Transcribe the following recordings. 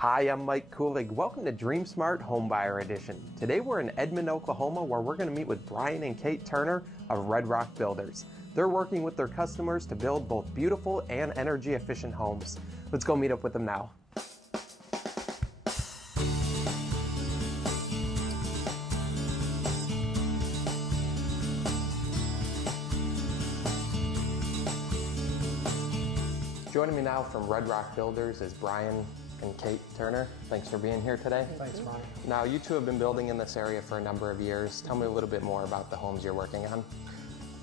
Hi, I'm Mike Kulig. Welcome to Dream Smart Homebuyer Edition. Today we're in Edmond, Oklahoma, where we're going to meet with Bryan and Kate Turner of Red Rock Builders. They're working with their customers to build both beautiful and energy efficient homes. Let's go meet up with them now. Joining me now from Red Rock Builders is Bryan and Kate Turner. Thanks for being here today. Thanks, Ronnie. Now, you two have been building in this area for a number of years. Tell me a little bit more about the homes you're working on.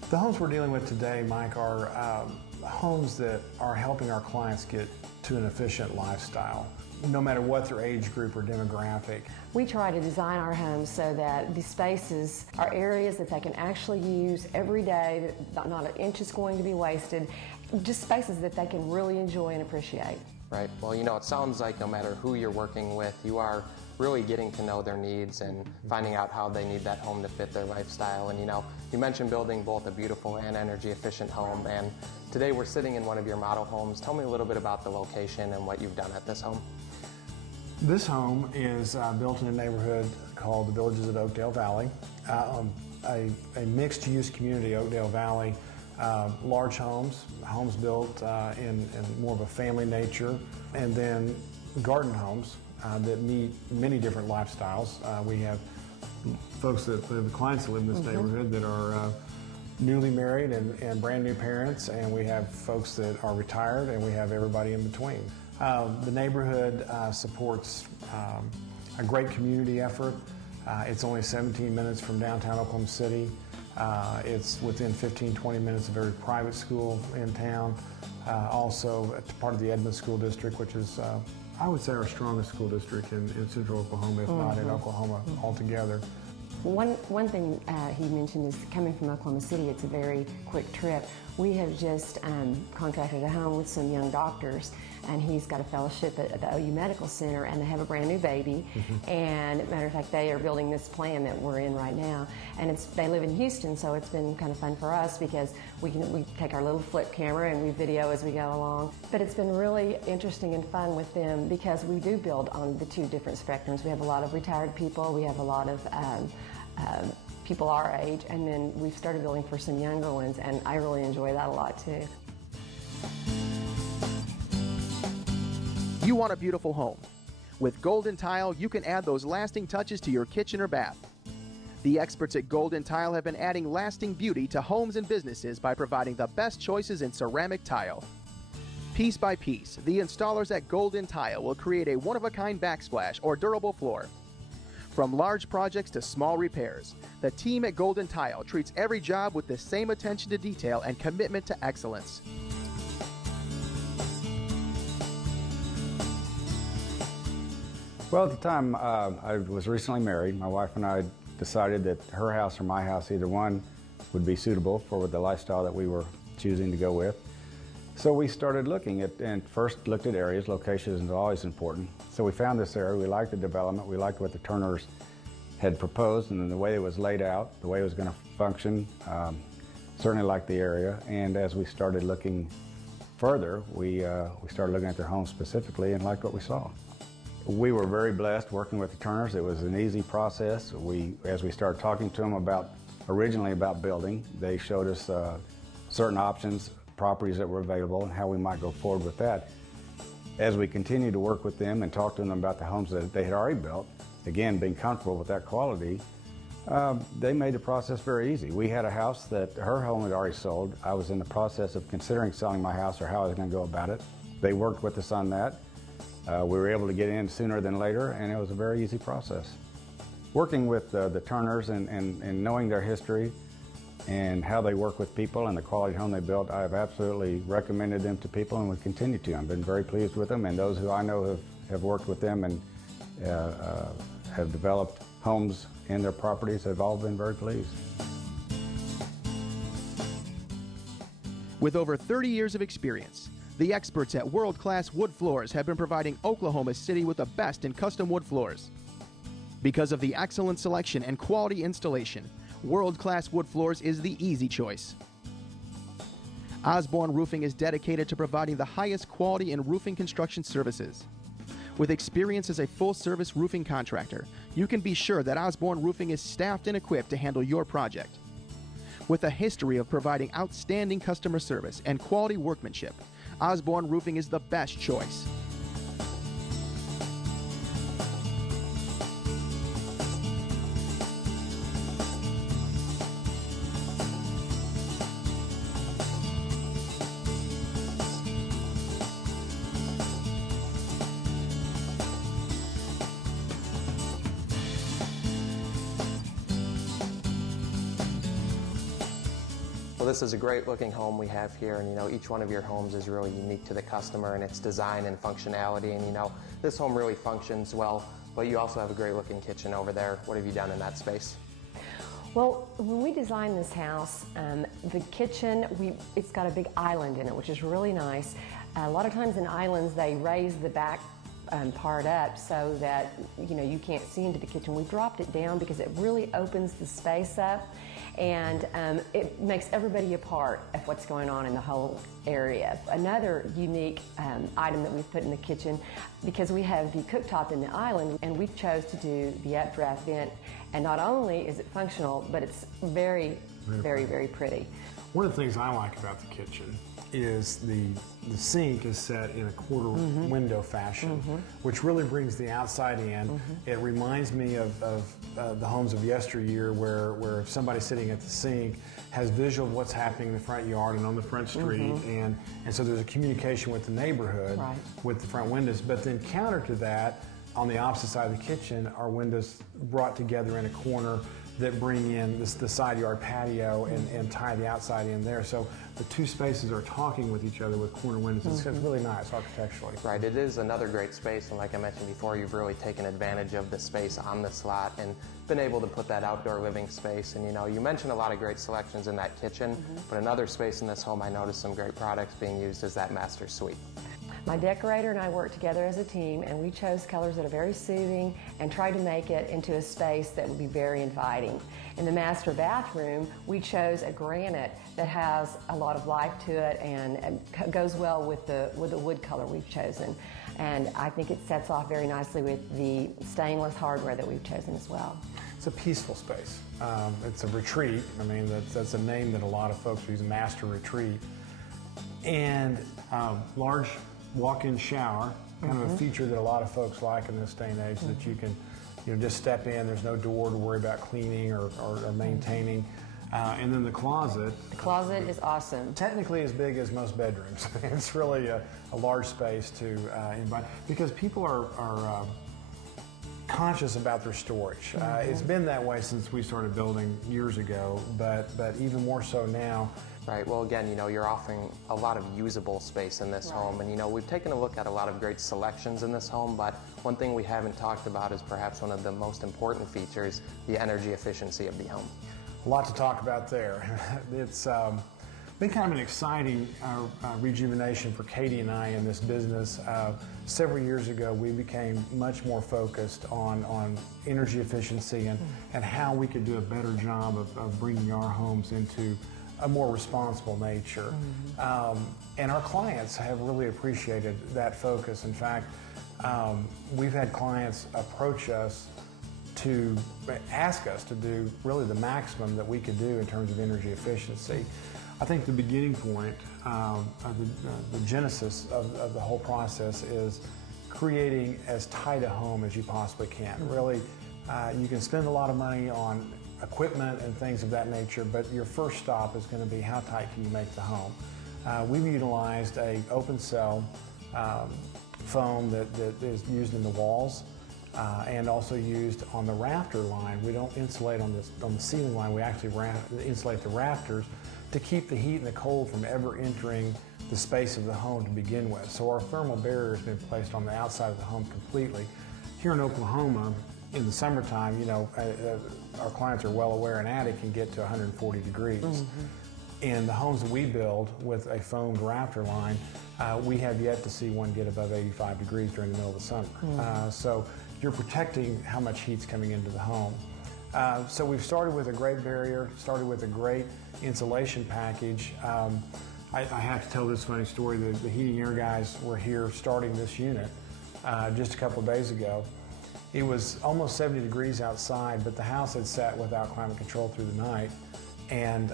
The homes we're dealing with today, Mike, are homes that are helping our clients get to an efficient lifestyle, no matter what their age group or demographic. We try to design our homes so that the spaces are areas that they can actually use every day, that not an inch is going to be wasted, just spaces that they can really enjoy and appreciate. Right. Well, you know, it sounds like no matter who you're working with, you are really getting to know their needs and finding out how they need that home to fit their lifestyle. And you know, you mentioned building both a beautiful and energy efficient home, and today we're sitting in one of your model homes. Tell me a little bit about the location and what you've done at this home. This home is built in a neighborhood called the Villages of Oakdale Valley, a mixed-use community, Oakdale Valley. Large homes built in more of a family nature, and then garden homes that meet many different lifestyles. We have folks that live, clients that live in this neighborhood that are newly married and brand new parents, and we have folks that are retired, and we have everybody in between. The neighborhood supports a great community effort. It's only 17 minutes from downtown Oklahoma City. It's within 15-20 minutes of every private school in town. Also part of the Edmond School District, which is, I would say, our strongest school district in central Oklahoma, if not in Oklahoma altogether. One thing he mentioned is coming from Oklahoma City, it's a very quick trip. We have just contracted a home with some young doctors, and he's got a fellowship at the OU Medical Center, and they have a brand new baby. And matter of fact, they are building this plan that we're in right now, and they live in Houston, so it's been kind of fun for us because we take our little flip camera and we video as we go along. But it's been really interesting and fun with them because we do build on the two different spectrums. We have a lot of retired people, we have a lot of people our age, and then we've started building for some younger ones, and I really enjoy that a lot too. You want a beautiful home. With Golden Tile, you can add those lasting touches to your kitchen or bath. The experts at Golden Tile have been adding lasting beauty to homes and businesses by providing the best choices in ceramic tile. Piece by piece, the installers at Golden Tile will create a one-of-a-kind backsplash or durable floor. From large projects to small repairs, the team at Golden Tile treats every job with the same attention to detail and commitment to excellence. Well, at the time, I was recently married. My wife and I decided that her house or my house, either one, would be suitable for the lifestyle that we were choosing to go with. So we started looking at, and first looked at areas. Location is always important. So we found this area. We liked the development. We liked what the Turners had proposed, and then the way it was laid out, the way it was going to function. Certainly liked the area. And as we started looking further, we started looking at their home specifically and liked what we saw. We were very blessed working with the Turners. It was an easy process. As we started talking to them originally about building, they showed us certain options, properties that were available, and how we might go forward with that. As we continued to work with them and talk to them about the homes that they had already built, again, being comfortable with that quality, they made the process very easy. We had a house that her home had already sold. I was in the process of considering selling my house or how I was going to go about it. They worked with us on that. We were able to get in sooner than later, and it was a very easy process. Working with the Turners and knowing their history and how they work with people and the quality home they built, I have absolutely recommended them to people and would continue to. I've been very pleased with them, and those who I know have worked with them and have developed homes in their properties have all been very pleased. With over 30 years of experience, the experts at World Class Wood Floors have been providing Oklahoma City with the best in custom wood floors. Because of the excellent selection and quality installation, World Class Wood Floors is the easy choice. Osborne Roofing is dedicated to providing the highest quality in roofing construction services. With experience as a full-service roofing contractor, you can be sure that Osborne Roofing is staffed and equipped to handle your project. With a history of providing outstanding customer service and quality workmanship, Osborne Roofing is the best choice. Well, this is a great looking home we have here, and each one of your homes is really unique to the customer and its design and functionality, and this home really functions well, but you also have a great looking kitchen over there. What have you done in that space? Well, when we designed this house, the kitchen, it's got a big island in it, which is really nice. A lot of times in islands, they raise the back part up so that you can't see into the kitchen. We dropped it down because it really opens the space up, and it makes everybody a part of what's going on in the whole area. Another unique item that we've put in the kitchen, because we have the cooktop in the island, and we chose to do the updraft vent, and not only is it functional, but it's very, very pretty. One of the things I like about the kitchen is the sink is set in a quarter window fashion, which really brings the outside in. It reminds me of the homes of yesteryear where if somebody sitting at the sink has visual of what's happening in the front yard and on the front street, and so there's a communication with the neighborhood with the front windows. But then counter to that, on the opposite side of the kitchen, are windows brought together in a corner that bring in the side yard patio and tie the outside in there. So the two spaces are talking with each other with corner windows. It's really nice architecturally. Right, it is another great space, and like I mentioned before, you've really taken advantage of the space on this lot and been able to put that outdoor living space. And you mentioned a lot of great selections in that kitchen, but another space in this home I noticed some great products being used is that master suite. My decorator and I worked together as a team, and we chose colors that are very soothing and tried to make it into a space that would be very inviting. In the master bathroom, we chose a granite that has a lot of life to it and goes well with the wood color we've chosen. And I think it sets off very nicely with the stainless hardware that we've chosen as well. It's a peaceful space. It's a retreat. I mean, that's a name that a lot of folks use, master retreat. And large walk-in shower, kind of a feature that a lot of folks like in this day and age, that you can just step in, there's no door to worry about cleaning or maintaining. And then the closet. The closet is awesome. Technically as big as most bedrooms. It's really a large space to invite, because people are conscious about their storage. It's been that way since we started building years ago, but even more so now. Right, well again, you're offering a lot of usable space in this home, and we've taken a look at a lot of great selections in this home, but one thing we haven't talked about is perhaps one of the most important features, the energy efficiency of the home. A lot to talk about there. It's been kind of an exciting rejuvenation for Katie and I in this business. Several years ago, we became much more focused on energy efficiency and how we could do a better job of bringing our homes into a more responsible nature. And our clients have really appreciated that focus. In fact, we've had clients approach us to ask us to do really the maximum that we could do in terms of energy efficiency. I think the beginning point, the genesis of the whole process is creating as tight a home as you possibly can. Really, you can spend a lot of money on equipment and things of that nature, but your first stop is going to be how tight can you make the home. We've utilized a open cell foam that is used in the walls and also used on the rafter line. We don't insulate on the ceiling line, we actually insulate the rafters to keep the heat and the cold from ever entering the space of the home to begin with. So our thermal barrier has been placed on the outside of the home completely. Here in Oklahoma, in the summertime, our clients are well aware an attic can get to 140 degrees. In the homes that we build with a foamed rafter line, we have yet to see one get above 85 degrees during the middle of the summer. So you're protecting how much heat's coming into the home. So we've started with a great barrier, started with a great insulation package. I have to tell this funny story. The heating air guys were here starting this unit just a couple of days ago. It was almost 70 degrees outside, but the house had sat without climate control through the night, and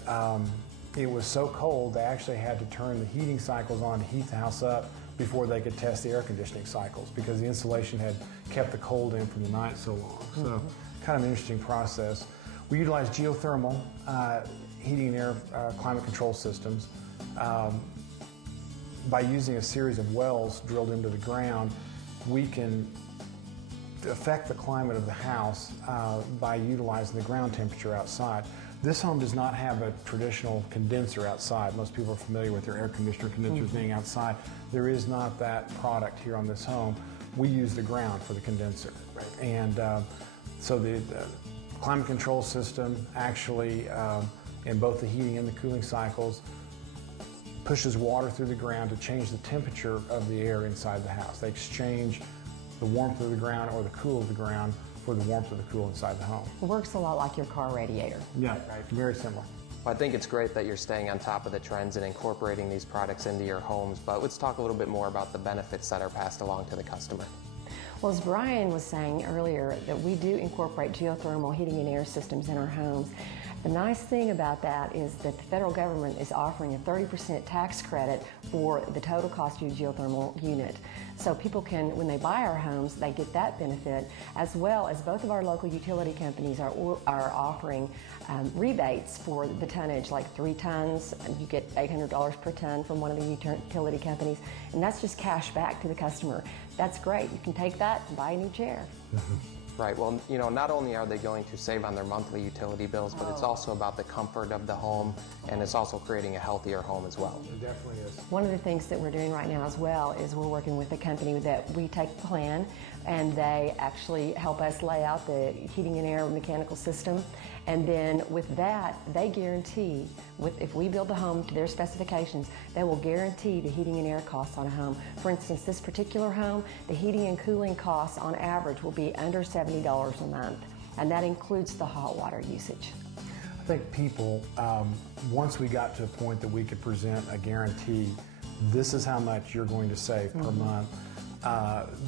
it was so cold they actually had to turn the heating cycles on to heat the house up before they could test the air conditioning cycles, because the insulation had kept the cold in from the night so long. So kind of an interesting process. We utilize geothermal heating and air climate control systems. By using a series of wells drilled into the ground, we can affect the climate of the house by utilizing the ground temperature outside. This home does not have a traditional condenser outside. Most people are familiar with their air conditioner condensers being outside. There is not that product here on this home. We use the ground for the condenser. Right. And so the climate control system actually, in both the heating and the cooling cycles, pushes water through the ground to change the temperature of the air inside the house. They exchange the warmth of the ground or the cool of the ground for the warmth of the cool inside the home. It works a lot like your car radiator. Yeah, right. Very similar. Well, I think it's great that you're staying on top of the trends and incorporating these products into your homes, but let's talk a little bit more about the benefits that are passed along to the customer. Well, as Bryan was saying earlier, that we do incorporate geothermal heating and air systems in our homes. The nice thing about that is that the federal government is offering a 30% tax credit for the total cost of your geothermal unit. So people can, when they buy our homes, they get that benefit, as well as both of our local utility companies are offering rebates for the tonnage, like 3 tons, you get $800 per ton from one of the utility companies, and that's just cash back to the customer. That's great. You can take that and buy a new chair. Right. Well, you know, not only are they going to save on their monthly utility bills, but it's also about the comfort of the home, and it's also creating a healthier home as well. It definitely is. One of the things that we're doing right now as well is we're working with a company that we take the plan, and they actually help us lay out the heating and air mechanical system. And then with that, they guarantee, if we build the home to their specifications, they will guarantee the heating and air costs on a home. For instance, this particular home, the heating and cooling costs on average will be under $70 a month, and that includes the hot water usage. I think people, once we got to a point that we could present a guarantee, this is how much you're going to save per month,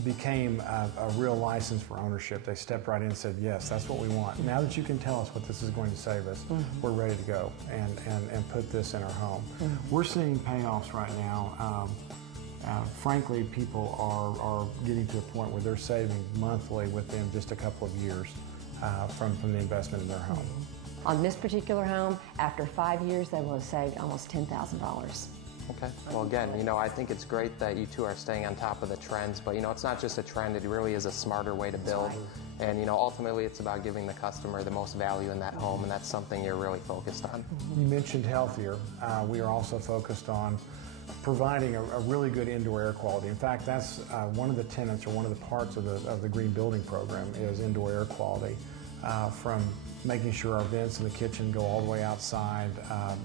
became a real license for ownership. They stepped right in and said, yes, that's what we want. Now that you can tell us what this is going to save us, we're ready to go and put this in our home. We're seeing payoffs right now. Frankly, people are getting to a point where they're saving monthly within just a couple of years from the investment in their home. On this particular home, after 5 years, they will have saved almost $10,000. Okay. Well, again, you know, I think it's great that you two are staying on top of the trends, but, you know, it's not just a trend, it really is a smarter way to build. And, you know, ultimately it's about giving the customer the most value in that home, and that's something you're really focused on. You mentioned healthier. We are also focused on providing a really good indoor air quality. In fact, that's one of the tenets or one of the parts of the Green Building Program is indoor air quality, from making sure our vents in the kitchen go all the way outside,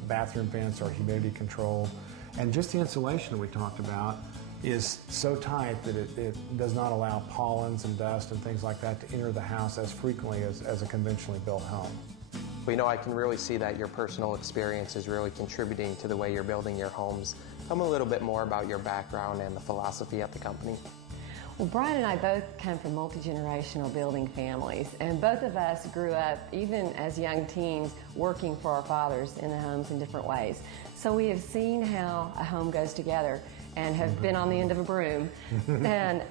bathroom vents are humidity controlled, and just the insulation that we talked about is so tight that it does not allow pollens and dust and things like that to enter the house as frequently as a conventionally built home. Well, you know, I can really see that your personal experience is really contributing to the way you're building your homes. Tell me a little bit more about your background and the philosophy at the company. Well, Bryan and I both come from multi-generational building families, and both of us grew up, even as young teens, working for our fathers in the homes in different ways. So we have seen how a home goes together and have been on the end of a broom. And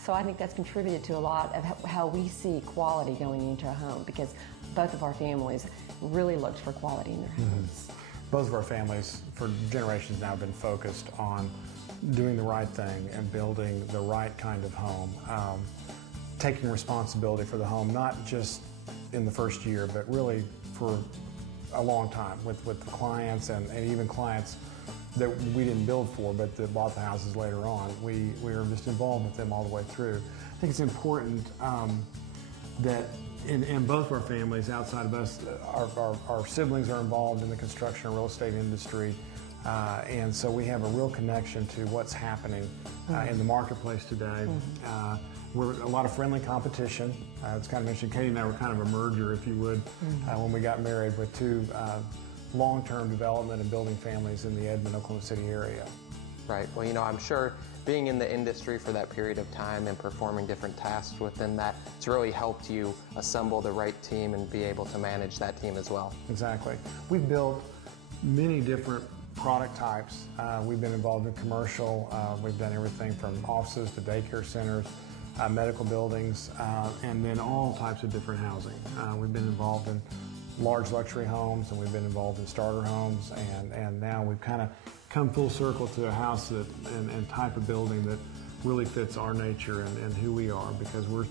so I think that's contributed to a lot of how we see quality going into a home, because both of our families really looked for quality in their homes. Both of our families for generations now have been focused on doing the right thing and building the right kind of home, taking responsibility for the home, not just in the first year, but really for a long time with the clients and even clients that we didn't build for but that bought the houses later on. We were just involved with them all the way through. I think it's important that in both of our families, outside of us, our siblings are involved in the construction and real estate industry. And so we have a real connection to what's happening in the marketplace today. We're a lot of friendly competition. It's kind of interesting. Katie and I were kind of a merger, if you would, when we got married, with two long-term development and building families in the Edmond, Oklahoma City area. Right. Well, you know, I'm sure being in the industry for that period of time and performing different tasks within that, it's really helped you assemble the right team and be able to manage that team as well. Exactly. We've built many different product types. We've been involved in commercial. We've done everything from offices to daycare centers, medical buildings, and then all types of different housing. We've been involved in large luxury homes, and we've been involved in starter homes, and now we've kind of come full circle to a house that and type of building that really fits our nature and who we are, because we're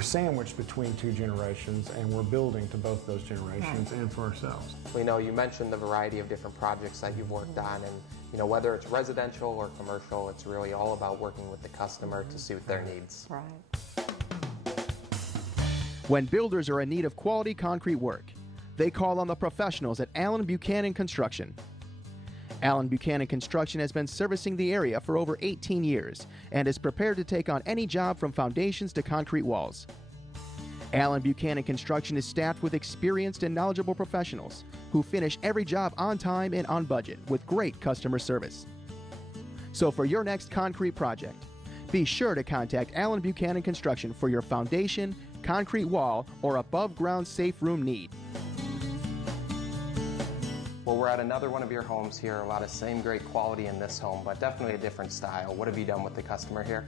sandwiched between two generations, and we're building to both those generations and for ourselves. We know you mentioned the variety of different projects that you've worked on, and whether it's residential or commercial, it's really all about working with the customer to suit their needs. Right. When builders are in need of quality concrete work, they call on the professionals at Allen Buchanan Construction. Allen Buchanan Construction has been servicing the area for over 18 years and is prepared to take on any job from foundations to concrete walls. Allen Buchanan Construction is staffed with experienced and knowledgeable professionals who finish every job on time and on budget with great customer service. So for your next concrete project, be sure to contact Allen Buchanan Construction for your foundation, concrete wall, or above-ground safe room need. Well, we're at another one of your homes here. A lot of same great quality in this home, but definitely a different style. What have you done with the customer here?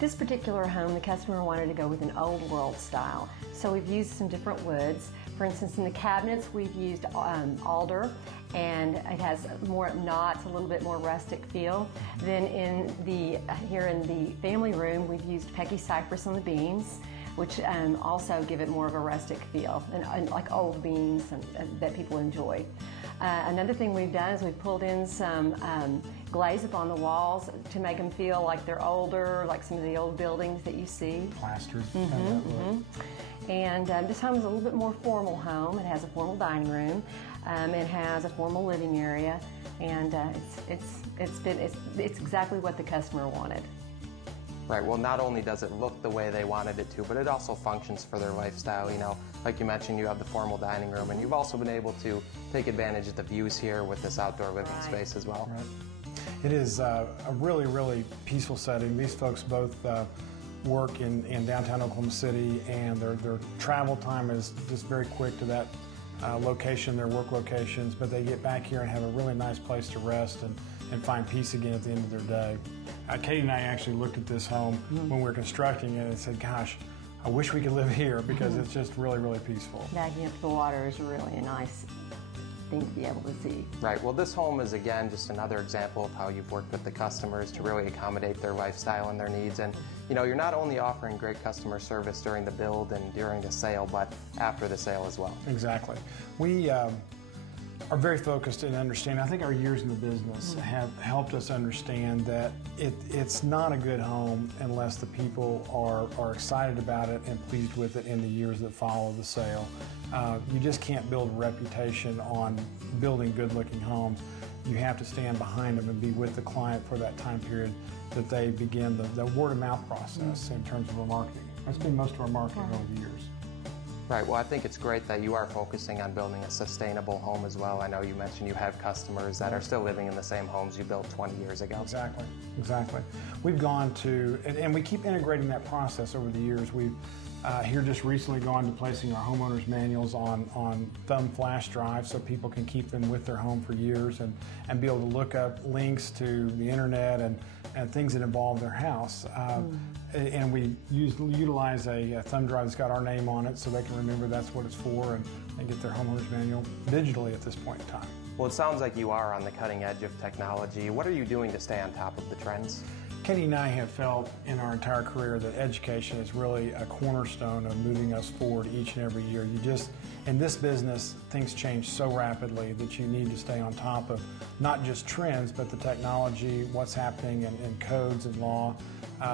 This particular home, the customer wanted to go with an old world style. So we've used some different woods. For instance, in the cabinets, we've used alder, and it has more knots, a little bit more rustic feel. Then here in the family room, we've used Pecky cypress on the beams, which also give it more of a rustic feel, and like old beams that people enjoy. Another thing we've done is we've pulled in some glaze up on the walls to make them feel like they're older, like some of the old buildings that you see. Plastered. And this home is a little bit more formal home. It has a formal dining room. It has a formal living area, and it's exactly what the customer wanted. Right, well, not only does it look the way they wanted it to, but it also functions for their lifestyle. Like you mentioned, you have the formal dining room, and you've also been able to take advantage of the views here with this outdoor living space as well. Right. It is a really, really peaceful setting. These folks both work in downtown Oklahoma City, and their travel time is just very quick to that location, their work locations, but they get back here and have a really nice place to rest and find peace again at the end of their day. Katie and I actually looked at this home when we were constructing it and said, gosh, I wish we could live here, because it's just really, really peaceful. Backing up the water is really a nice thing to be able to see. Right, well, this home is, again, just another example of how you've worked with the customers to really accommodate their lifestyle and their needs. And you're not only offering great customer service during the build and during the sale, but after the sale as well. Exactly. We are very focused in understanding. I think our years in the business have helped us understand that it's not a good home unless the people are excited about it and pleased with it in the years that follow the sale. You just can't build a reputation on building good-looking homes. You have to stand behind them and be with the client for that time period that they begin the word-of-mouth process in terms of our marketing. That's been most of our marketing over the years. Right, well, I think it's great that you are focusing on building a sustainable home as well. I know you mentioned you have customers that are still living in the same homes you built 20 years ago. Exactly, exactly. We've gone to, and we keep integrating that process over the years. We've here just recently gone to placing our homeowners manuals on thumb flash drives so people can keep them with their home for years and be able to look up links to the internet and things that involve their house. And we utilize a thumb drive that's got our name on it so they can remember that's what it's for and get their homeowners manual digitally at this point in time. Well, it sounds like you are on the cutting edge of technology. What are you doing to stay on top of the trends? Katie and I have felt in our entire career that education is really a cornerstone of moving us forward each and every year. In this business, things change so rapidly that you need to stay on top of not just trends, but the technology, what's happening in codes and law.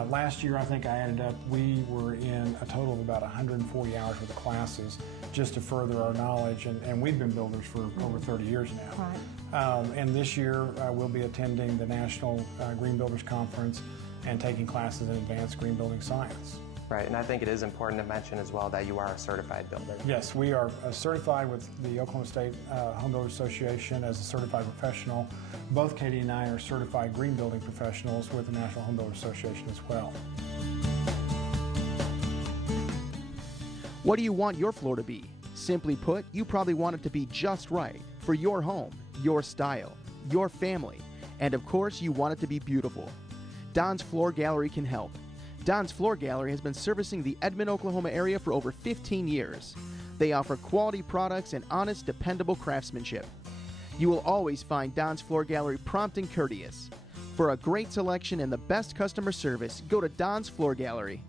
Last year, I think I added up, we were in a total of about 140 hours worth of classes just to further our knowledge, and we've been builders for over 30 years now. Right. And this year, we'll be attending the National Green Builders Conference and taking classes in advanced green building science. Right, and I think it is important to mention as well that you are a certified builder. Yes, we are certified with the Oklahoma State Home Builders Association as a certified professional. Both Katie and I are certified green building professionals with the National Home Builders Association as well. What do you want your floor to be? Simply put, you probably want it to be just right for your home, your style, your family, and of course, you want it to be beautiful. Don's Floor Gallery can help. Don's Floor Gallery has been servicing the Edmond, Oklahoma area for over 15 years. They offer quality products and honest, dependable craftsmanship. You will always find Don's Floor Gallery prompt and courteous. For a great selection and the best customer service, go to Don's Floor Gallery.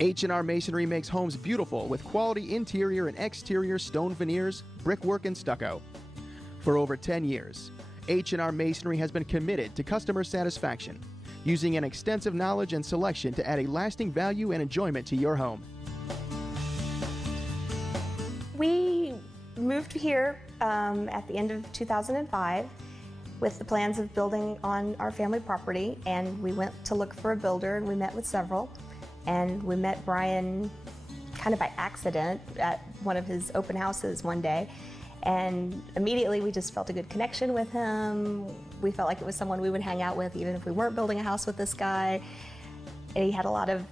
H&R Masonry makes homes beautiful with quality interior and exterior stone veneers, brickwork, and stucco. For over 10 years, H&R Masonry has been committed to customer satisfaction, using an extensive knowledge and selection to add a lasting value and enjoyment to your home. We moved here at the end of 2005 with the plans of building on our family property, and we went to look for a builder, and we met with several. And we met Bryan kind of by accident at one of his open houses one day. And immediately we just felt a good connection with him. We felt like it was someone we would hang out with even if we weren't building a house with this guy. And he had a lot of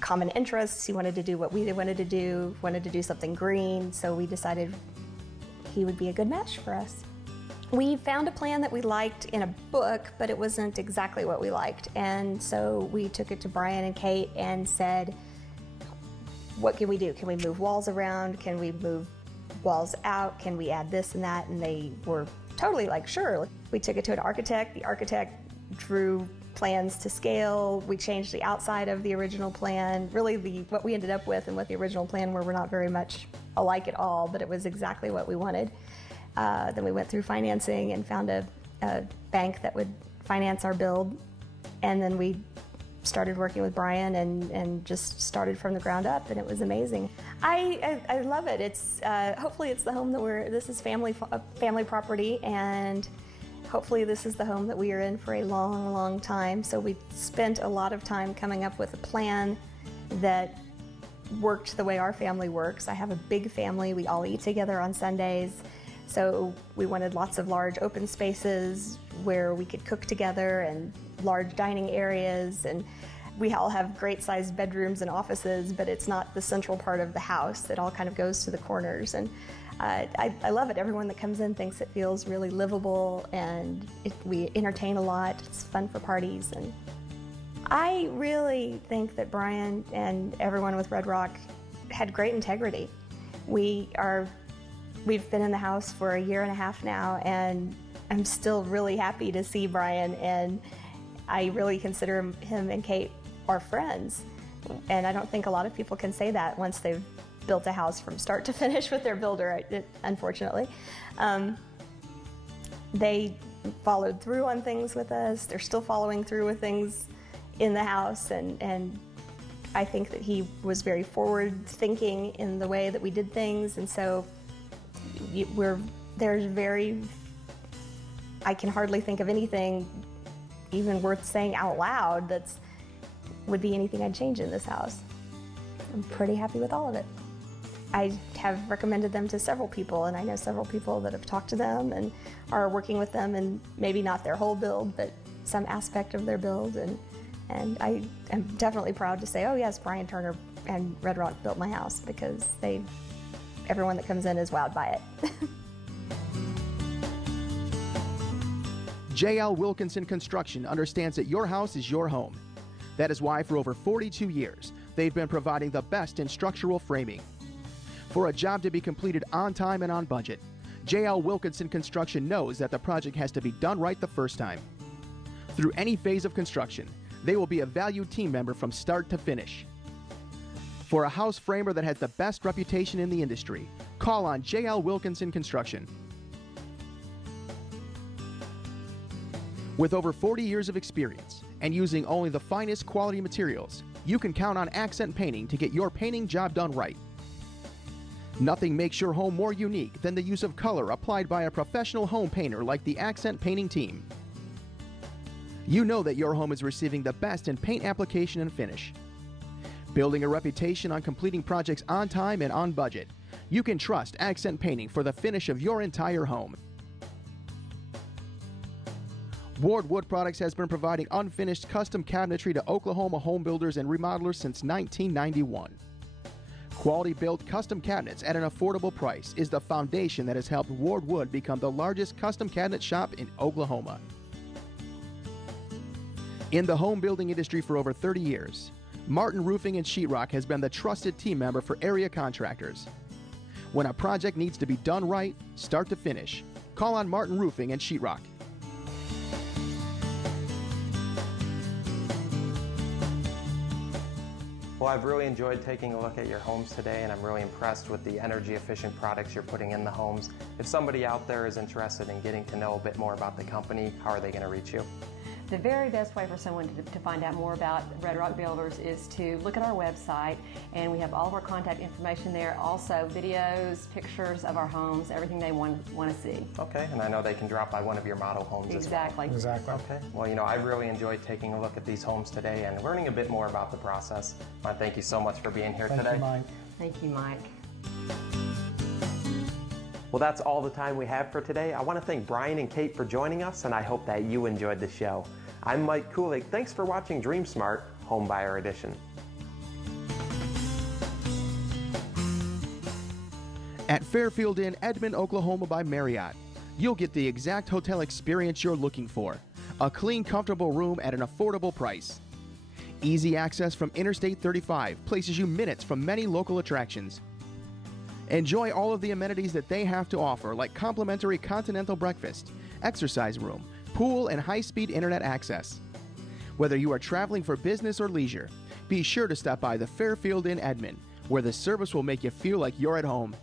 common interests. He wanted to do what we wanted to do something green. So we decided he would be a good match for us. We found a plan that we liked in a book, but it wasn't exactly what we liked. And so we took it to Bryan and Kate and said, what can we do? Can we move walls around? Can we move walls out? Can we add this and that? And they were totally like, sure. We took it to an architect. The architect drew plans to scale. We changed the outside of the original plan. Really, what we ended up with and what the original plan were not very much alike at all, but it was exactly what we wanted. Then we went through financing and found a bank that would finance our build. And then we started working with Bryan and just started from the ground up, and it was amazing. I love it. It's hopefully it's the home that this is family property, and hopefully this is the home that we are in for a long, long time. So we spent a lot of time coming up with a plan that worked the way our family works. I have a big family. We all eat together on Sundays. So we wanted lots of large open spaces where we could cook together and large dining areas, and we all have great sized bedrooms and offices, but it's not the central part of the house. It all kind of goes to the corners, and I love it. Everyone that comes in thinks it feels really livable, and we entertain a lot. It's fun for parties, and I really think that Bryan and everyone with Red Rock had great integrity. We've been in the house for a year and a half now, and I'm still really happy to see Bryan, and I really consider him and Kate our friends. And I don't think a lot of people can say that once they've built a house from start to finish with their builder, unfortunately. They followed through on things with us. They're still following through with things in the house, and I think that he was very forward thinking in the way that we did things, and so I can hardly think of anything even worth saying out loud would be anything I'd change in this house. I'm pretty happy with all of it. I have recommended them to several people, and I know several people that have talked to them and are working with them, and maybe not their whole build, but some aspect of their build, and I am definitely proud to say, oh yes, Bryan Turner and Red Rock built my house, because everyone that comes in is wowed by it. J.L. Wilkinson Construction understands that your house is your home. That is why for over 42 years, they've been providing the best in structural framing. For a job to be completed on time and on budget, J.L. Wilkinson Construction knows that the project has to be done right the first time. Through any phase of construction, they will be a valued team member from start to finish. For a house framer that has the best reputation in the industry, call on J.L. Wilkinson Construction. With over 40 years of experience and using only the finest quality materials, you can count on Accent Painting to get your painting job done right. Nothing makes your home more unique than the use of color applied by a professional home painter like the Accent Painting team. You know that your home is receiving the best in paint application and finish. Building a reputation on completing projects on time and on budget, you can trust Accent Painting for the finish of your entire home. Ward Wood Products has been providing unfinished custom cabinetry to Oklahoma home builders and remodelers since 1991. Quality-built custom cabinets at an affordable price is the foundation that has helped Ward Wood become the largest custom cabinet shop in Oklahoma. In the home building industry for over 30 years, Martin Roofing and Sheetrock has been the trusted team member for area contractors. When a project needs to be done right, start to finish, call on Martin Roofing and Sheetrock. Well, I've really enjoyed taking a look at your homes today, and I'm really impressed with the energy efficient products you're putting in the homes. If somebody out there is interested in getting to know a bit more about the company, how are they going to reach you? The very best way for someone to find out more about Red Rock Builders is to look at our website, and we have all of our contact information there. Also, videos, pictures of our homes, everything they want to see. Okay, and I know they can drop by one of your model homes Exactly. as well. Exactly. Okay, well, you know, I've really enjoyed taking a look at these homes today and learning a bit more about the process. I want to thank you so much for being here today. Thank you, Mike. Thank you, Mike. Well, that's all the time we have for today. I want to thank Bryan and Kate for joining us, and I hope that you enjoyed the show. I'm Mike Kulig. Thanks for watching Dream Smart Home Buyer Edition. At Fairfield Inn, Edmond, Oklahoma by Marriott, you'll get the exact hotel experience you're looking for. A clean, comfortable room at an affordable price. Easy access from Interstate 35 places you minutes from many local attractions. Enjoy all of the amenities that they have to offer, like complimentary continental breakfast, exercise room, pool, and high-speed internet access. Whether you are traveling for business or leisure, be sure to stop by the Fairfield Inn Edmond, where the service will make you feel like you're at home.